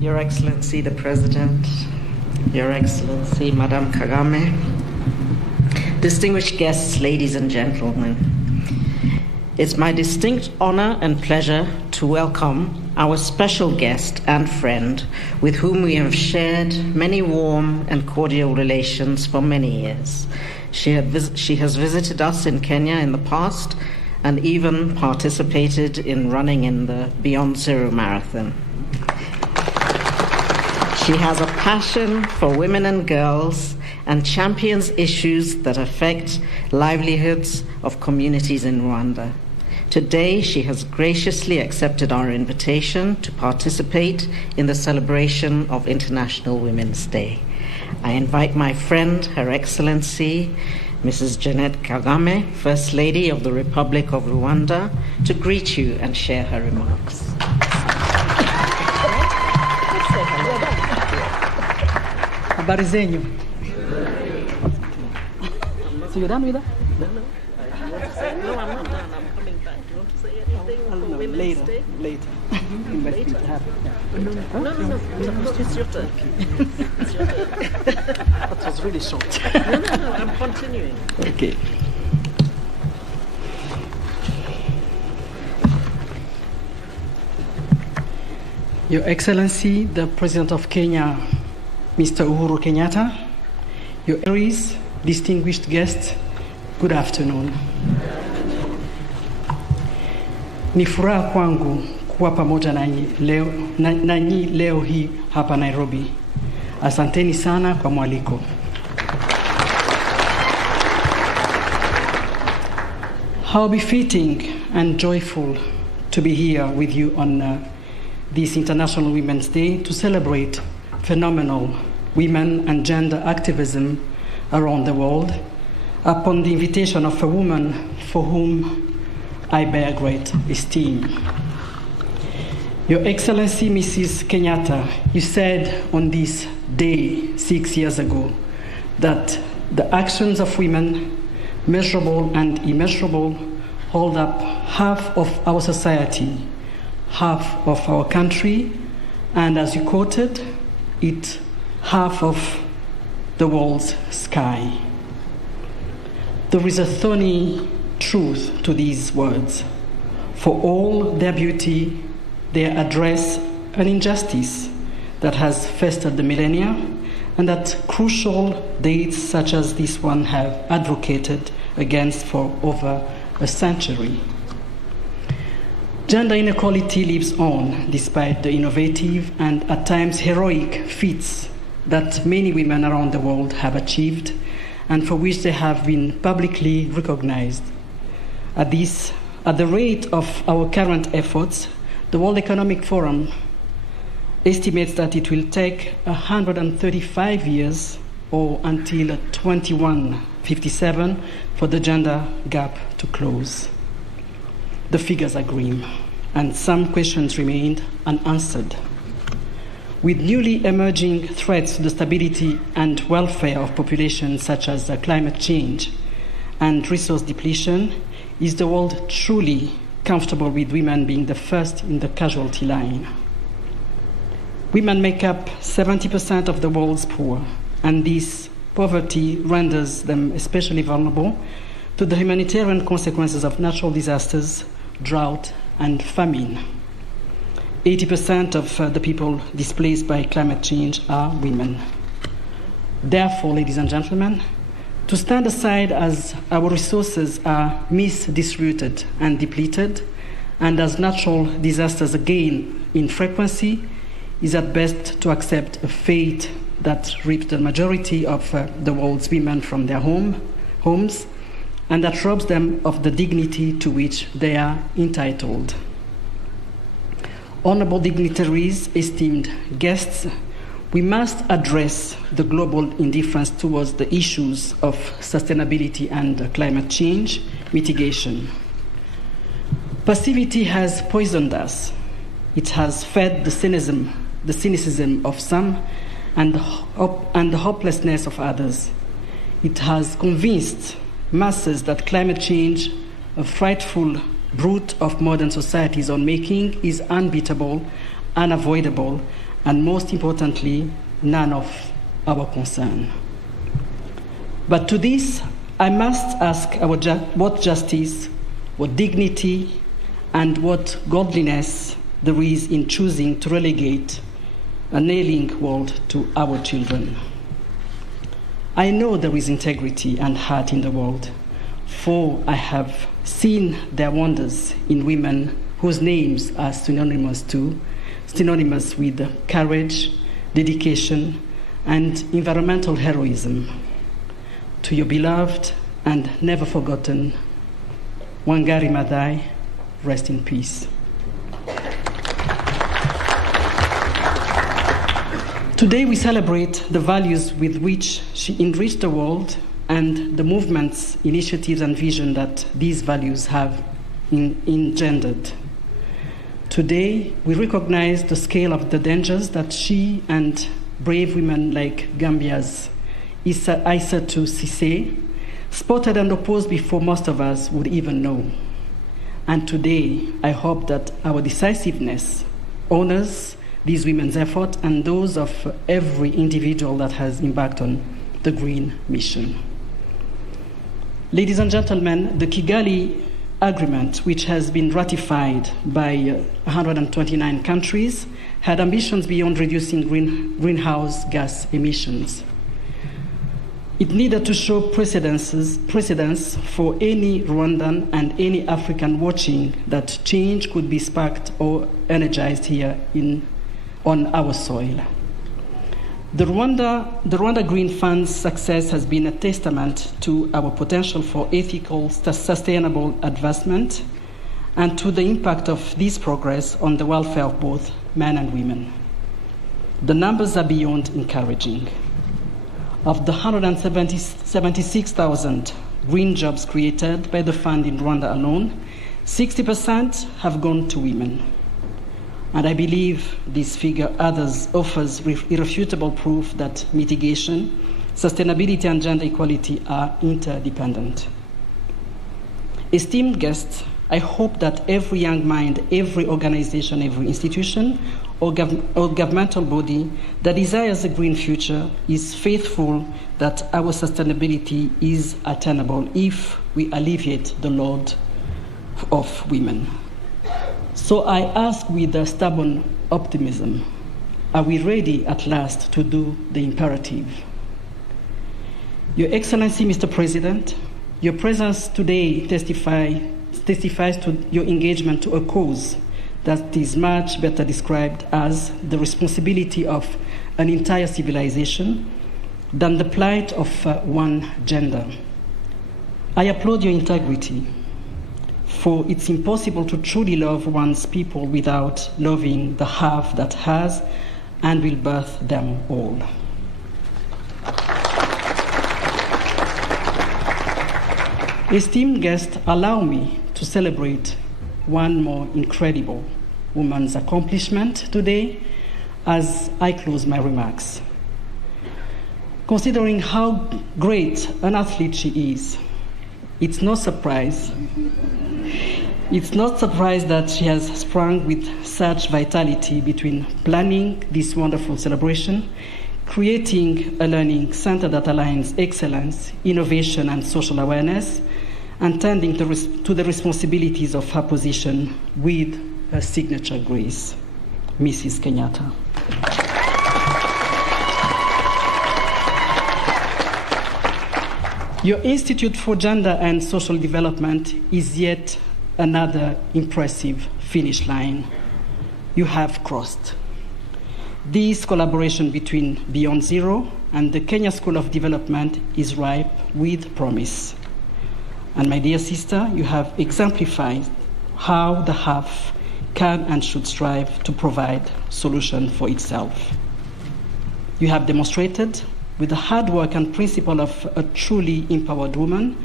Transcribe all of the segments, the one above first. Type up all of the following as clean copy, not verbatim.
Your Excellency the President, Your Excellency Madame Kagame, distinguished guests, ladies and gentlemen, it's my distinct honor and pleasure to welcome our special guest and friend with whom we have shared many warm and cordial relations for many years. She has visited us in Kenya in the past and even participated in running in the Beyond Zero Marathon. She has a passion for women and girls and champions issues that affect livelihoods of communities in Rwanda. Today, she has graciously accepted our invitation to participate in the celebration of International Women's Day. I invite my friend, Her Excellency, Mrs. Jeannette Kagame, First Lady of the Republic of Rwanda, to greet you and share her remarks. Habari zenyu. So you're done with that? No, I'm not done. I'm coming back. Do you want to say anything for Women's Day? Later. Later? No. It's your turn. It's your turn. That was really short. No, I'm continuing. Okay. Your Excellency, the President of Kenya, Mr. Uhuru Kenyatta, Your Excellencies, distinguished guests, good afternoon. Ni furaha kwangu kuwa pamoja nanyi leo hii hapa Nairobi. Asanteni sana kwa mwaliko. How befitting and joyful to be here with you on this International Women's Day to celebrate phenomenal women and gender activism around the world upon the invitation of a woman for whom I bear great esteem. Your Excellency, Mrs. Kenyatta, you said on this day 6 years ago that the actions of women, measurable and immeasurable, hold up half of our society, half of our country, and as you quoted, it half of the world's sky. There is a thorny truth to these words. For all their beauty, they address an injustice that has festered the millennia and that crucial dates such as this one have advocated against for over a century. Gender inequality lives on despite the innovative and at times heroic feats that many women around the world have achieved and for which they have been publicly recognized. At the rate of our current efforts, the World Economic Forum estimates that it will take 135 years or until 2157 for the gender gap to close. The figures are grim, and some questions remained unanswered. With newly emerging threats to the stability and welfare of populations such as climate change and resource depletion, is the world truly comfortable with women being the first in the casualty line? Women make up 70% of the world's poor, and this poverty renders them especially vulnerable to the humanitarian consequences of natural disasters, drought, and famine. 80% of the people displaced by climate change are women. Therefore, ladies and gentlemen, to stand aside as our resources are misdistributed and depleted, and as natural disasters gain in frequency, is at best to accept a fate that rips the majority of the world's women from their homes, and that robs them of the dignity to which they are entitled. Honorable dignitaries, esteemed guests, we must address the global indifference towards the issues of sustainability and climate change mitigation. Passivity has poisoned us. It has fed the cynicism of some and the hopelessness of others. It has convinced masses that climate change, a frightful brute of modern society's own making, is unbeatable unavoidable, and most importantly, none of our concern. But to this, I must ask what justice, what dignity, and what godliness there is in choosing to relegate a ailing world to our children. I know there is integrity and heart in the world, for I have seen their wonders in women whose names are synonymous with courage, dedication, and environmental heroism. To your beloved and never forgotten Wangari Maathai, rest in peace. Today we celebrate the values with which she enriched the world and the movements, initiatives, and vision that these values have engendered. Today we recognize the scale of the dangers that she and brave women like Gambia's Aïssatou Cissé spotted and opposed before most of us would even know. And today, I hope that our decisiveness honors these women's effort and those of every individual that has embarked on the Green Mission. Ladies and gentlemen, the Kigali Agreement, which has been ratified by 129 countries, had ambitions beyond reducing greenhouse gas emissions. It needed to show precedence for any Rwandan and any African watching that change could be sparked or energized here on our soil. The Rwanda Green Fund's success has been a testament to our potential for ethical, sustainable advancement and to the impact of this progress on the welfare of both men and women. The numbers are beyond encouraging. Of the 176,000 green jobs created by the fund in Rwanda alone, 60% have gone to women. And I believe this figure offers irrefutable proof that mitigation, sustainability, and gender equality are interdependent. Esteemed guests, I hope that every young mind, every organization, every institution, or governmental body that desires a green future is faithful that our sustainability is attainable if we alleviate the load of women. So I ask with a stubborn optimism, are we ready at last to do the imperative? Your Excellency, Mr. President, your presence today testifies to your engagement to a cause that is much better described as the responsibility of an entire civilization than the plight of one gender. I applaud your integrity, for it's impossible to truly love one's people without loving the half that has and will birth them all. Esteemed guests, allow me to celebrate one more incredible woman's accomplishment today as I close my remarks. Considering how great an athlete she is, it's no surprise that she has sprung with such vitality between planning this wonderful celebration, creating a learning center that aligns excellence, innovation, and social awareness, and tending to the responsibilities of her position with her signature grace, Mrs. Kenyatta. Your Institute for Gender and Social Development is yet another impressive finish line you have crossed. This collaboration between Beyond Zero and the Kenya School of Development is ripe with promise. And my dear sister, you have exemplified how the half can and should strive to provide solution for itself. You have demonstrated with the hard work and principle of a truly empowered woman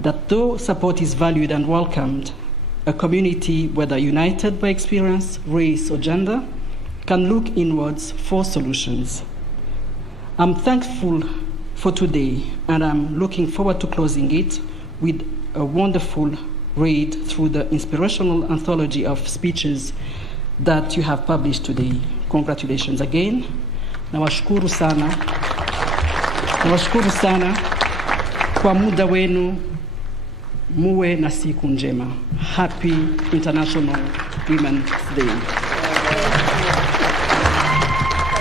that though support is valued and welcomed, a community, whether united by experience, race, or gender, can look inwards for solutions. I'm thankful for today, and I'm looking forward to closing it with a wonderful read through the inspirational anthology of speeches that you have published today. Congratulations again. Nawashukuru sana kwa muda wenu. Muwe na siku njema. Happy International Women's Day.